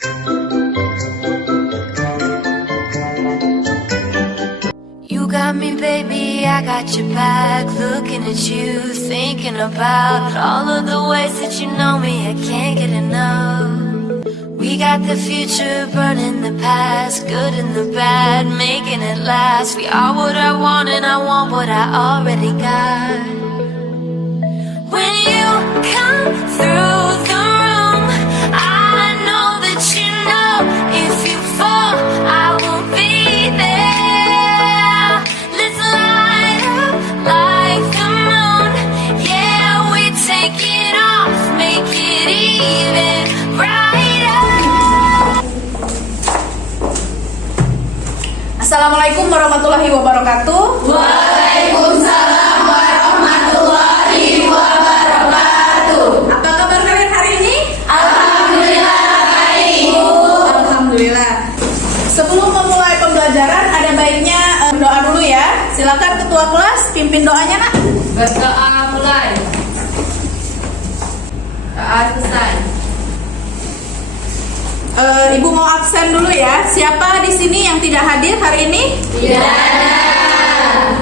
You got me, baby, I got your back. Looking at you, thinking about all of the ways that you know me, I can't get enough. We got the future burning the past, good and the bad, making it last. We are what I want and I want what I already got. When you come through the room, I know that you know if you fall, I will be there. Let's light up like the moon. Yeah, we take it off, make it even brighter. Assalamualaikum warahmatullahi wabarakatuh. Waalaikumsalam warahmatullahi wabarakatuh. Apa kabar kalian hari ini? Alhamdulillah baik. Alhamdulillah. Sebelum memulai pembelajaran ada baiknya berdoa dulu ya. Silakan ketua kelas pimpin doanya, Nak. Berdoa mulai. Doa selesai. Ibu mau absen dulu ya. Siapa di sini yang tidak hadir hari ini? Tidak ada.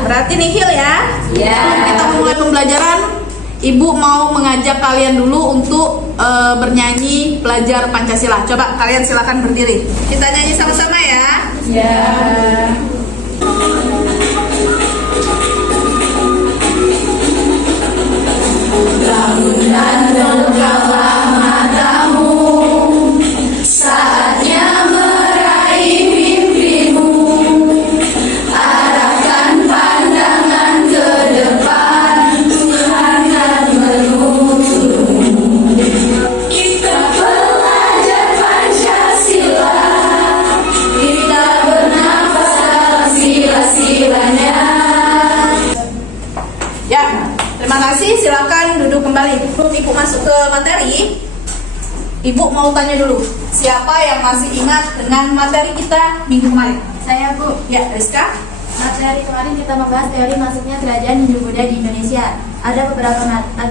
Berarti nihil ya. Ya. Sebelum kita memulai pembelajaran, Ibu mau mengajak kalian dulu untuk bernyanyi pelajar Pancasila. Coba kalian silakan berdiri. Kita nyanyi sama-sama ya. Ya. Bangunan engkaulah matamu, saatnya meraih mimpimu. Arahkan pandangan ke depan, Tuhan akan menuntunmu. Kita belajar Pancasila, kita bernafas dalam sila-silanya. Ya, terima kasih. Silakan duduk kembali. Sebelum Ibu masuk ke materi, Ibu mau tanya dulu, siapa yang masih ingat dengan materi kita minggu kemarin? Saya Bu. Ya, Rizka. Materi kemarin kita membahas teori masuknya kerajaan Hindu-Buddha di Indonesia. Ada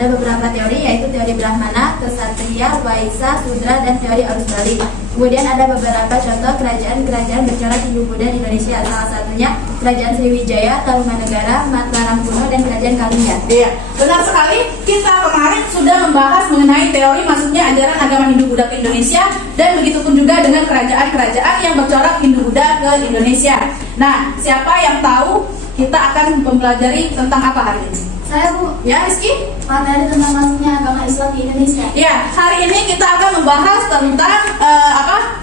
beberapa teori, yaitu teori Brahmana, Ksatria, Waisa, Sudra, dan teori arus balik. Kemudian ada beberapa contoh kerajaan-kerajaan bercorak Hindu-Buddha di Indonesia. Salah satunya Kerajaan Sriwijaya, Tarumanegara, Mataram kuno, dan Kerajaan Kalinga. Iya, benar sekali. Kita kemarin sudah membahas mengenai teori masuknya ajaran agama Hindu-Buddha ke Indonesia, dan begitupun juga dengan kerajaan-kerajaan yang bercorak Hindu-Buddha ke Indonesia. Nah, siapa yang tahu kita akan mempelajari tentang apa hari ini? Saya Bu. Ya, Rizky? Materi tentang masuknya agama Islam di Indonesia. Ya, hari ini kita akan membahas tentang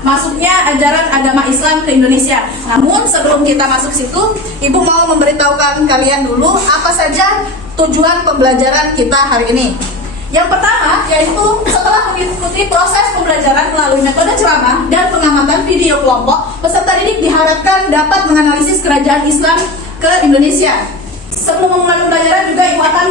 masuknya ajaran agama Islam ke Indonesia. Namun sebelum kita masuk situ, Ibu mau memberitahukan kalian dulu apa saja tujuan pembelajaran kita hari ini. Yang pertama yaitu setelah mengikuti proses pembelajaran melalui metode ceramah dan pengamatan video kelompok, peserta didik diharapkan dapat menganalisis kerajaan Islam ke Indonesia. Sebelum memulai pembelajaran juga Ibu akan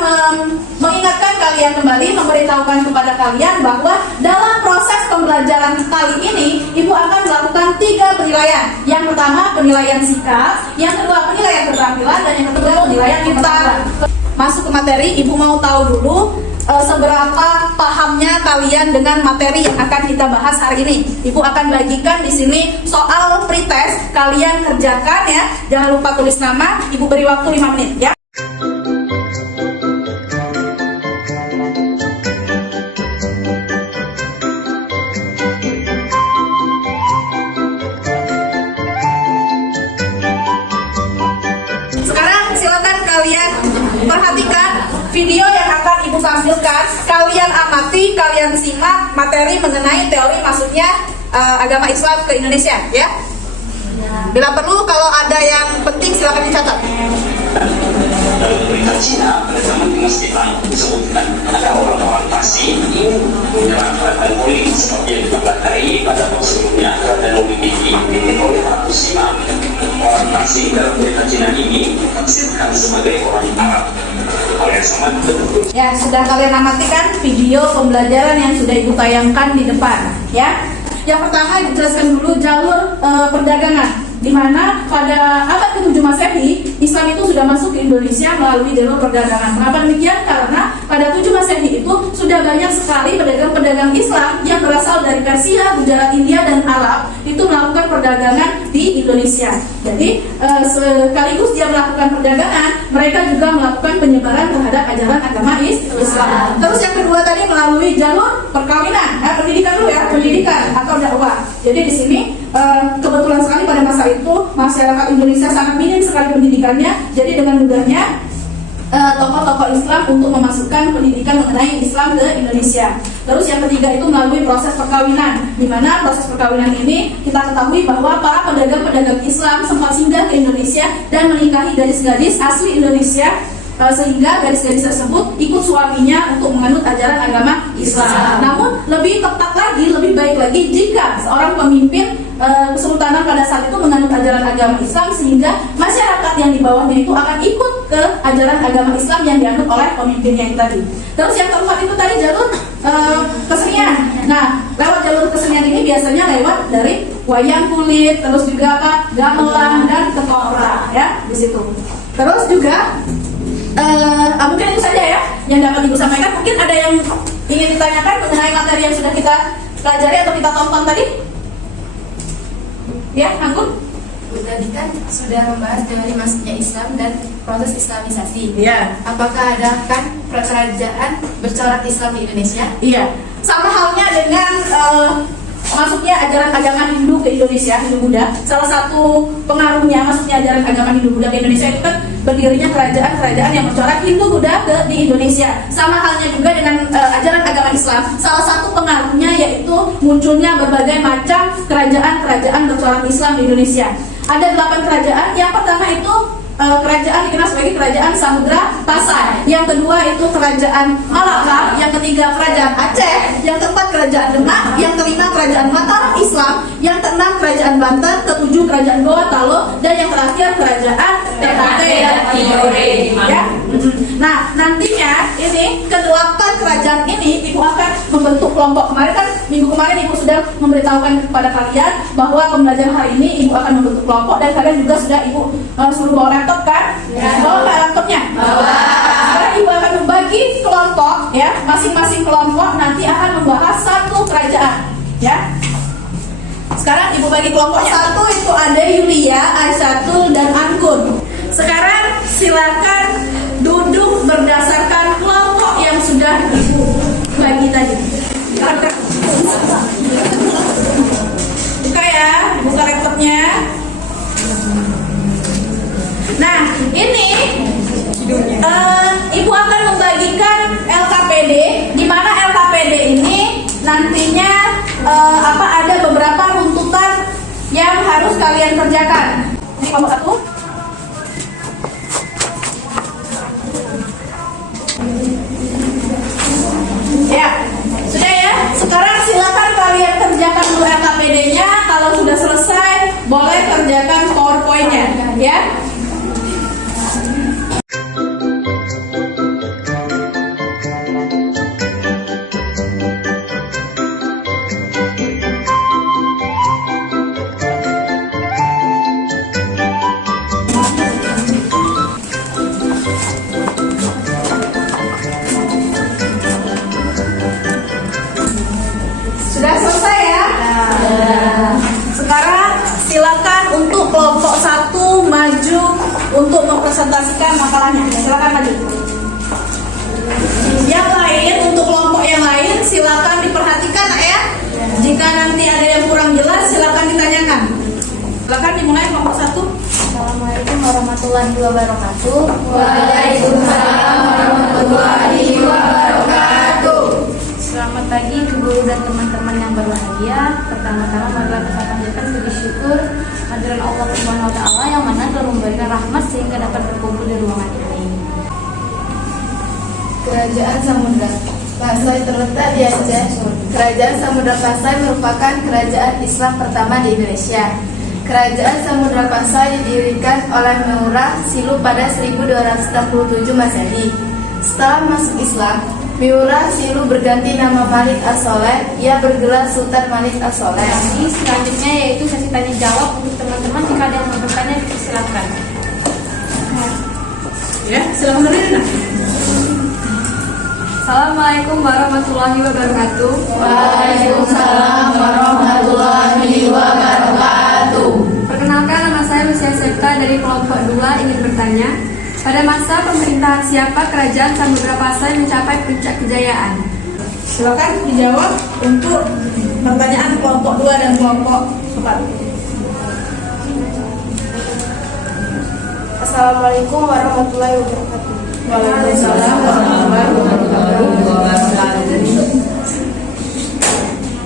mengingatkan kalian kembali, memberitahukan kepada kalian bahwa dalam proses pembelajaran kali ini Ibu akan melakukan 3 penilaian. Yang pertama penilaian sikap, yang kedua penilaian keterampilan, dan yang ketiga penilaian pengetahuan. Masuk ke materi, Ibu mau tahu dulu seberapa pahamnya kalian dengan materi yang akan kita bahas hari ini. Ibu akan bagikan di sini soal pretest, kalian kerjakan ya. Jangan lupa tulis nama. Ibu beri waktu 5 menit ya. Sekarang silakan kalian perhatikan video yang akan Ibu tampilkan. Kalian amati, kalian simak materi mengenai teori masuknya agama Islam ke Indonesia ya. Bila perlu kalau ada yang penting silakan dicatat. Dalam pemerintah Cina pada zaman dinasti Tang disebutkan ada orang-orang Parsi menyerang kerajaan politik seperti yang kita pelajari pada tahun sebelumnya. Kerajaan memiliki dipimpin oleh Ratu Sima. Orang Parsi dalam cerita Cina ini ditafsirkan sebagai orang Arab. Hal yang sama betul. Ya, sudah kalian amatikan video pembelajaran yang sudah Ibu tayangkan di depan ya. Yang pertama dijelaskan dulu jalur perdagangan. di mana pada abad ke-7 Masehi Islam itu sudah masuk ke Indonesia melalui jalur perdagangan. Kenapa demikian? Karena pada 7 Masehi itu sudah banyak sekali pedagang-pedagang Islam yang berasal dari Persia, Gujarat, India, dan Arab itu melakukan perdagangan di Indonesia. Jadi sekaligus dia melakukan perdagangan, mereka juga melakukan penyebaran terhadap ajaran agama Islam. Terus yang kedua tadi melalui jalur perkawinan, pendidikan dulu ya, pendidikan atau dakwah. Jadi di sini kebetulan sekali pada masa itu masyarakat Indonesia sangat minim sekali pendidikannya. Jadi dengan mudahnya tokoh-tokoh Islam untuk memasukkan pendidikan mengenai Islam ke Indonesia. Terus yang ketiga itu melalui proses perkawinan, di mana proses perkawinan ini kita ketahui bahwa para pedagang-pedagang Islam sempat singgah ke Indonesia dan menikahi gadis-gadis asli Indonesia, sehingga gadis-gadis tersebut ikut suaminya untuk menganut ajaran agama Islam. Namun lebih tepat lagi, lebih baik lagi jika seorang pemimpin kesultanan pada saat itu menganut ajaran agama Islam, sehingga masyarakat yang di bawahnya itu akan ikut ke ajaran agama Islam yang dianut oleh pemimpinnya itu tadi. Terus yang keempat itu tadi jalur kesenian. Nah, lewat jalur kesenian ini biasanya lewat dari wayang kulit, terus juga gamelan dan ketoprak ya di situ. Terus juga mungkin itu saja ya yang dapat Ibu sampaikan. Mungkin ada yang ingin ditanyakan mengenai materi yang sudah kita pelajari atau kita tonton tadi? Ya, Anggun? Tadi kan sudah membahas teori masuknya Islam dan proses Islamisasi. Iya. Apakah ada kan kerajaan bercorak Islam di Indonesia? Iya. Sama halnya dengan masuknya ajaran agama Hindu ke Indonesia, Hindu Buddha. Salah satu pengaruhnya masuknya ajaran agama Hindu Buddha ke Indonesia itu kan berdirinya kerajaan-kerajaan yang bercorak Hindu Buddha di Indonesia. Sama halnya juga dengan ajaran agama Islam. Salah satu pengaruhnya yaitu munculnya berbagai macam kerajaan-kerajaan bercorak Islam di Indonesia. Ada 8 kerajaan. Yang pertama itu kerajaan dikenal sebagai kerajaan Samudra Pasai. Yang kedua itu kerajaan Malaka. Yang ketiga kerajaan Aceh. Yang keempat kerajaan Demak. Yang kelima kerajaan Mataram Islam. Yang keenam kerajaan Banten. Ketujuh kerajaan Gorontalo. Dan yang terakhir kerajaan Ternate dan Tidore. Ya. Nah, nantinya ini kedelapan kerajaan ini Ibu akan membentuk kelompok. Kemarin kan minggu kemarin Ibu sudah memberitahukan kepada kalian bahwa pembelajaran hari ini Ibu akan membentuk kelompok, dan kalian juga sudah Ibu suruh bawa laptop kan? Ya. Bawa nggak laptopnya? Bawa. Sekarang Ibu akan membagi kelompok ya, masing-masing kelompok nanti akan membahas satu kerajaan ya. Sekarang Ibu bagi kelompok satu itu ada Yulia, Aisyah dan Anggun. Sekarang silakan duduk berdasarkan kelompok yang sudah Ibu bagi tadi. Buka ya, buka laptopnya. Nah, ini Ibu akan membagikan LKPD, di mana LKPD ini nantinya ada beberapa runtutan yang harus kalian kerjakan. Ini kelompok satu. Ya, sudah ya. Sekarang silakan kalian kerjakan dulu LKPD-nya. Kalau sudah selesai, boleh kerjakan PowerPoint-nya, ya. Sudah selesai ya? Sekarang silakan untuk kelompok satu maju untuk mempresentasikan makalahnya. Silakan maju. Yang lain, untuk kelompok yang lain silakan diperhatikan ya. Jika nanti ada yang kurang jelas silakan ditanyakan. Silakan dimulai kelompok satu. Assalamualaikum warahmatullahi wabarakatuh. Waalaikumsalam warahmatullahi wabarakatuh. Selamat pagi Ibu Guru dan teman-teman yang berbahagia. Pertama-tama marilah kita panjatkan puji syukur kehadiran Allah Subhanahu wa taala yang mana telah memberikan rahmat sehingga dapat berkumpul di ruangan ini. Kerajaan Samudra Pasai terletak di Aceh. Kerajaan Samudra Pasai merupakan kerajaan Islam pertama di Indonesia. Kerajaan Samudra Pasai didirikan oleh Meurah Silu pada 1267 Masehi. Setelah masuk Islam, Meurah Silu berganti nama Malik As-Soleh. Ia bergelar Sultan Malik As-Soleh. Selanjutnya yaitu sesi tanya jawab untuk teman-teman. Jika jika ada yang mau bertanya dipersilakan. Ya, silakan Rina. Assalamualaikum warahmatullahi wabarakatuh. Waalaikumsalam warahmatullahi wabarakatuh. Perkenalkan, nama saya Lucia Septa dari kelompok 2 ingin bertanya. Pada masa pemerintahan siapa kerajaan Samudra Pasai mencapai puncak kejayaan? Silakan dijawab untuk pertanyaan kelompok 2 dan kelompok 4. Assalamualaikum warahmatullahi wabarakatuh. Waalaikumsalam warahmatullahi wabarakatuh.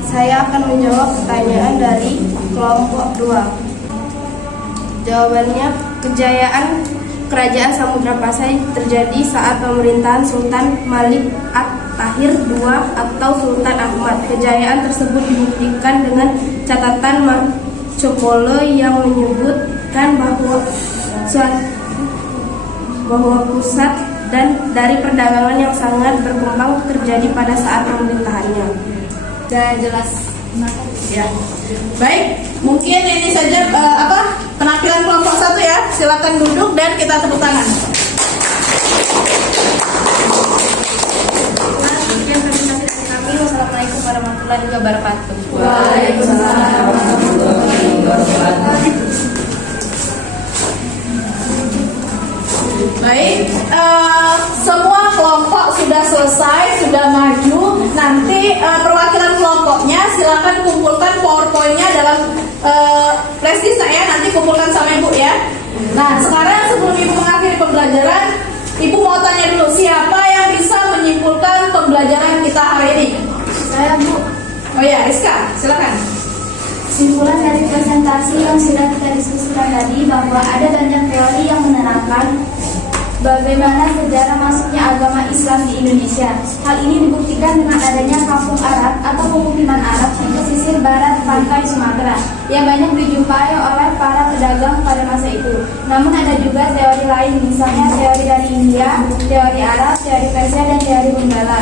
Saya akan menjawab pertanyaan dari kelompok 2. Jawabannya, kejayaan Kerajaan Samudra Pasai terjadi saat pemerintahan Sultan Malik At-Tahir II atau Sultan Ahmad. Kejayaan tersebut dibuktikan dengan catatan Marco Polo yang menyebutkan bahwa pusat dan dari perdagangan yang sangat berkembang terjadi pada saat pemerintahannya. Dan jelas. Ya. Baik, mungkin ini saja penampilan kelompok 1 ya. Silakan duduk dan kita tepuk tangan. Sekian presentasi dari kami. Wassalamualaikum warahmatullahi wabarakatuh. Waalaikumsalam warahmatullahi wabarakatuh. Baik, semua kelompok sudah selesai, sudah maju. Nanti perwakilan kelompoknya silakan kumpulkan PowerPoint-nya dalam flash disk ya. Nanti kumpulkan sama Ibu ya. Nah, sekarang sebelum Ibu mengakhiri pembelajaran, Ibu mau tanya dulu, siapa yang bisa menyimpulkan pembelajaran kita hari ini? Saya, Bu. Oh ya, Rizka, silakan. Kesimpulan dari presentasi yang sudah kita diskusikan tadi bahwa ada banyak teori yang menerangkan bagaimana sejarah masuknya agama Islam di Indonesia. Hal ini dibuktikan dengan adanya kampung Arab atau pemukiman Arab di pesisir barat pantai Sumatera yang banyak dijumpai oleh para pedagang pada masa itu. Namun ada juga teori lain, misalnya teori dari India, teori Arab, teori Persia, dan teori Benggala.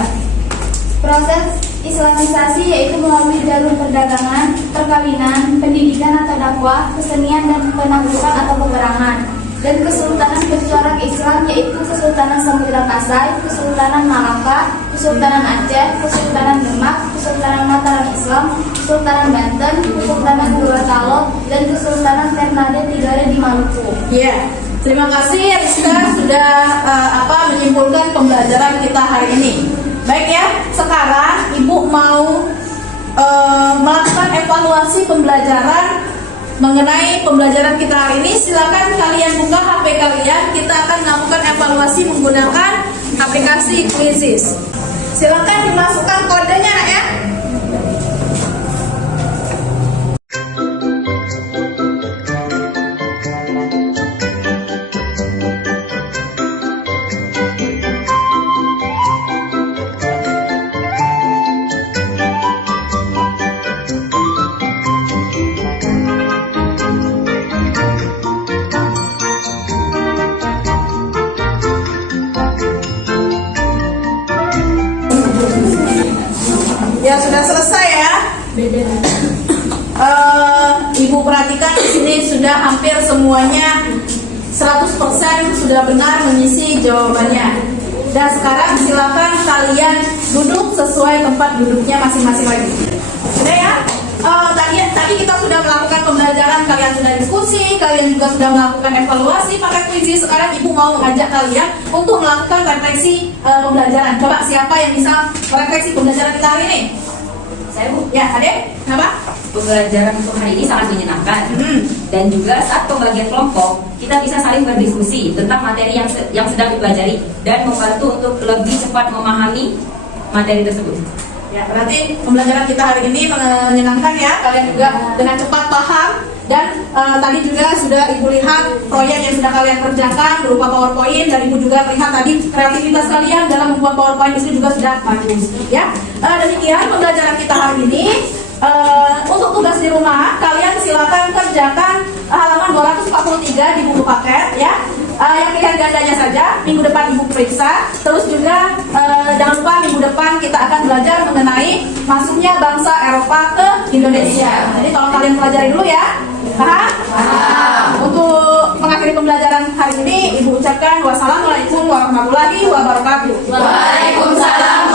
Proses Islamisasi yaitu melalui jalur perdagangan, perkawinan, pendidikan atau dakwah, kesenian dan penaklukan atau peperangan. Dan Kesultanan bercorak Islam yaitu Kesultanan Samudra Pasai, Kesultanan Malaka, Kesultanan Aceh, Kesultanan Demak, Kesultanan Mataram Islam, Kesultanan Banten, Kesultanan Gorontalo, dan Kesultanan Ternate Tigara di Maluku. Ya, terima kasih Rizka sudah menyimpulkan pembelajaran kita hari ini. Baik ya, sekarang Ibu mau melakukan evaluasi pembelajaran mengenai pembelajaran kita hari ini. Silakan kalian buka HP kalian. Kita akan melakukan evaluasi menggunakan aplikasi Quizzes. Silakan dimasukkan kodenya nak ya. Ya sudah selesai ya. Ibu perhatikan di sini sudah hampir semuanya 100% sudah benar mengisi jawabannya. Dan sekarang silakan kalian duduk sesuai tempat duduknya masing-masing lagi. Sudah ya? Tadi kita sudah melakukan pembelajaran, kalian sudah diskusi, kalian juga sudah melakukan evaluasi pakai quiz. Sekarang Ibu mau mengajak kalian untuk melakukan refleksi pembelajaran. Coba siapa yang bisa merefleksi pembelajaran kita hari ini? Saya, Bu. Ya, Ade, kenapa? Pembelajaran untuk hari ini sangat menyenangkan. Dan juga saat pembagian kelompok, kita bisa saling berdiskusi tentang materi yang sedang dipelajari dan membantu untuk lebih cepat memahami materi tersebut. Ya, berarti pembelajaran kita hari ini menyenangkan ya. Kalian juga dengan cepat paham. Dan tadi juga sudah Ibu lihat proyek yang sudah kalian kerjakan berupa PowerPoint. Dan Ibu juga lihat tadi kreativitas kalian dalam membuat PowerPoint itu juga sudah bagus. Ya, demikian pembelajaran kita hari ini. Untuk tugas di rumah, kalian silakan kerjakan halaman 243 di buku paket ya. Yang pilihan gandanya saja, minggu depan Ibu periksa. Terus juga jangan lupa minggu depan kita akan belajar mengenai masuknya bangsa Eropa ke Indonesia. Jadi tolong kalian pelajari dulu ya. Paham? Wassalamualaikum warahmatullahi wabarakatuh. Waalaikumsalam